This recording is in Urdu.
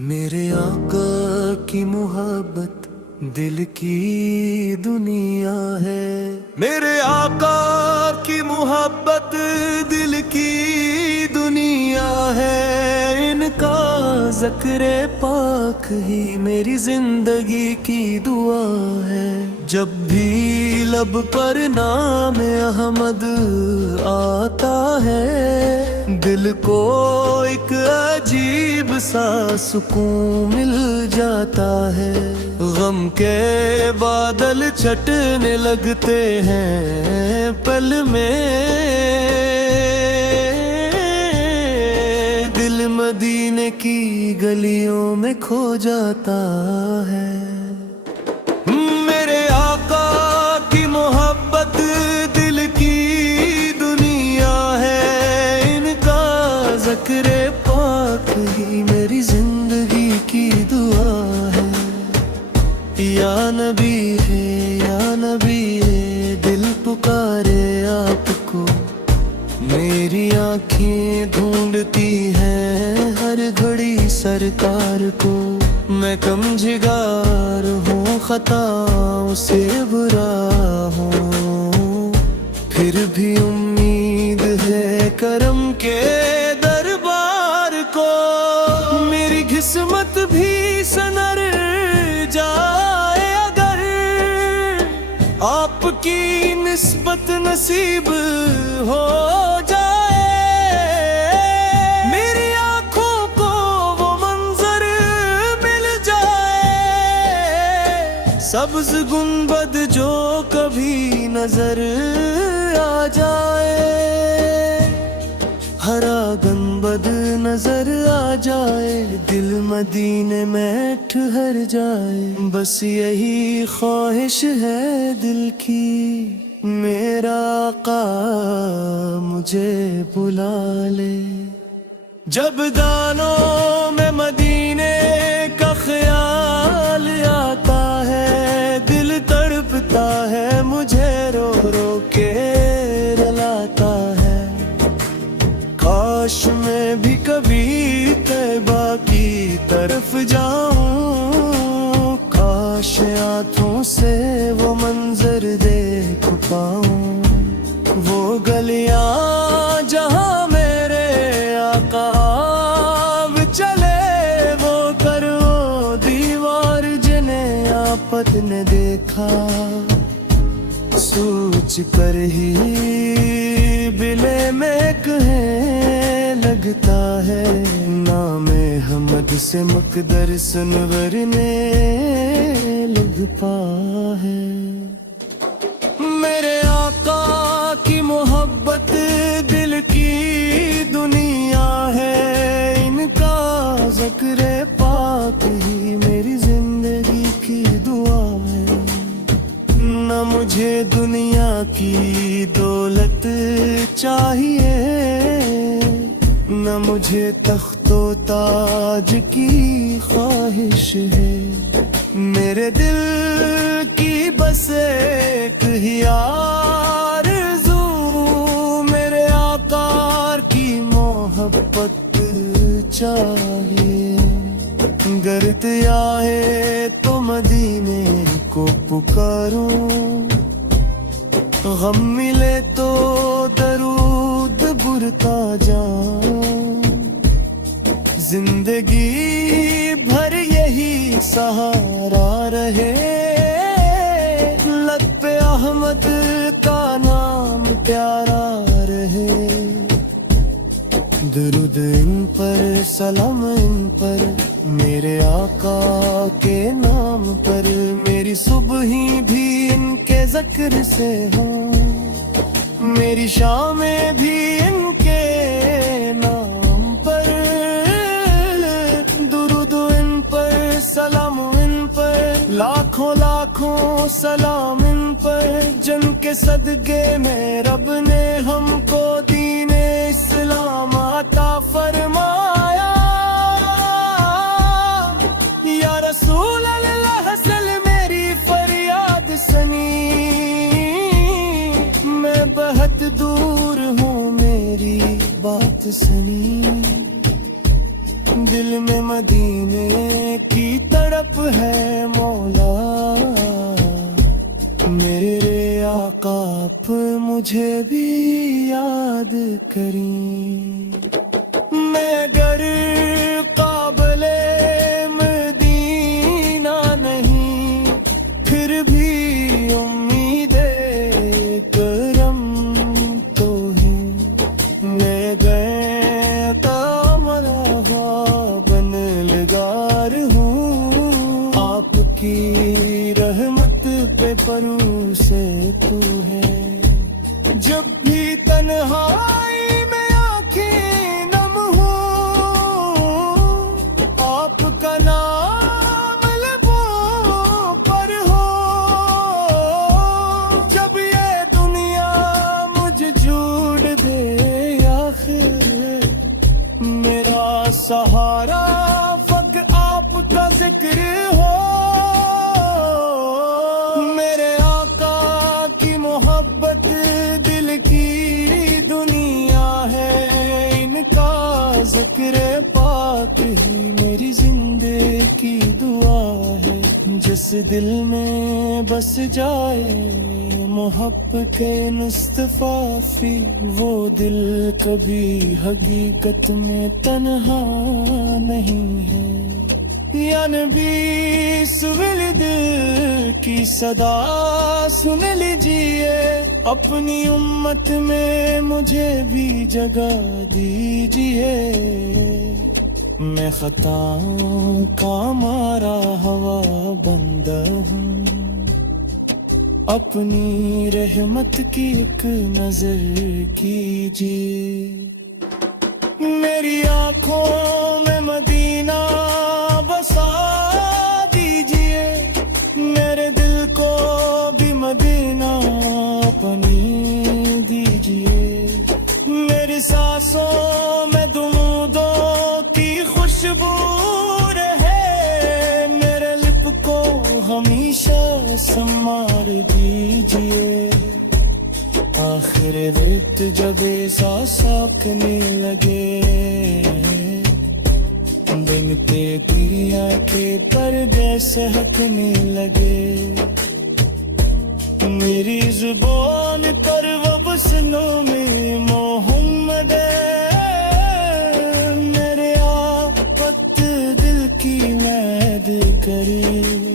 میرے آقا کی محبت دل کی دنیا ہے، میرے آقا کی محبت دل کی دنیا ہے، ان کا ذکر پاک ہی میری زندگی کی دعا ہے۔ جب بھی لب پر نام احمد آتا ہے، دل کو ایک عجیب سا سکون مل جاتا ہے۔ غم کے بادل چھٹنے لگتے ہیں پل میں، دل مدینے کی گلیوں میں کھو جاتا ہے۔ میرے آقا کی محبت دل کی دنیا ہے، ان کا ذکر پاک ہی میری زندگی کی دعا ہے۔ یا نبی ہے، یا نبی ہے، دل پکارے آپ کو، میری آنکھیں ڈھونڈتی ہیں ہر گھڑی سرکار کو۔ میں کم جگار ہوں، خطاؤں سے برا ہوں، پھر بھی امید ہے کرم کے دربار کو۔ میری قسمت بھی سنور جائے اگر آپ کی نسبت نصیب ہو جائے، میری آنکھوں کو وہ منظر مل جائے، سبز گنبد جو کبھی نظر آ جائے، ہرا گنبد نظر آ جائے، دل مدینے میں ٹھہر جائے۔ بس یہی خواہش ہے دل کی، میرا آقا مجھے بلا لے۔ جب دانوں میں مدینے کا خیال آتا ہے، دل تڑپتا ہے مجھے رو رو کے رلاتا ہے۔ کاش میں بھی کبھی طیبہ کی طرف جاؤں، کاش آنکھوں سے وہ منظر دیکھ پاؤں، وہ گلیاں جہاں میرے آقا آب چلے، وہ کرو دیوار جنہیں آپت نے دیکھا، سوچ کر ہی بلے میں کہیں لگتا ہے، نام حمد سے مقدر سنورنے لگتا ہے۔ میرے آقا کی محبت دل کی دنیا ہے، ان کا ذکر پاک ہی میری زندگی کی دعا ہے۔ نہ مجھے دنیا کی دولت چاہیے، نہ مجھے تخت و تاج کی خواہش ہے، میرے دل کی بس ایک ہی آرزو، میرے آقا کی محبت چاہیے۔ گر آئے تو مدینے کو پکاروں، غم ملے تو درود برتا جاؤں، زندگی بھر یہی سہارا رہے، لب پہ احمد کا نام پیارا رہے۔ درود ان پر، سلام ان پر، میرے آقا کے نام پر، میری صبحیں بھی ان کے ذکر سے ہوں، میری شامیں بھی ان کے نام پر، درود ان پر، سلام ان پر، لاکھوں لاکھوں سلام ان پر، جن کے صدقے میں رب نے ہم کو دین اسلام عطا فرمایا۔ یا رسول اللہ سل میری فریاد سنی، میں بہت دور ہوں میری بات سنی، دل میں مدینے کی تڑپ ہے مولا، میرے آقا آپ مجھے بھی یاد کریں۔ میں گر قابل مدینہ نہیں، پھر بھی امید کرم تو ہے۔ میں گئے بن لگار ہوں، آپ کی رحمت پہ پرو سے تو ہے۔ جب بھی تنہائی میں آنکھیں نم ہوں، آپ کا نام لبوں پر ہو۔ جب یہ دنیا مجھے جھوٹ دے آخر، میرا سہارا فقط آپ کا ذکر ہو۔ میرے آقا کی محبت دل کی دنیا ہے، ان کا ذکر پاک ہی میری زندگی کی دعا ہے۔ جس دل میں بس جائے محبت کے مصطفیٰ فی، وہ دل کبھی حقیقت میں تنہا نہیں ہے۔ یا نبی سویل دل کی صدا سن لیجئے، اپنی امت میں مجھے بھی جگہ دیجئے۔ میں خطاؤں کا مارا ہوا بندہ ہوں، اپنی رحمت کی ایک نظر کیجئے۔ میری آنکھوں میں مدینہ بسا دیجئے، میرے دل کو بھی مدینہ اپنی دیجئے۔ میری سانسوں میں دمودوں کی خوشبو رہے، میرے لب کو ہمیشہ سنوار دیجئے۔ آخر وقت جب احساس ساکنے لگے، بنتے پریا کے پردے سہکنے لگے، میری زبان پر وبسنوں میں محمد میرے آفت دل کی مید کرے۔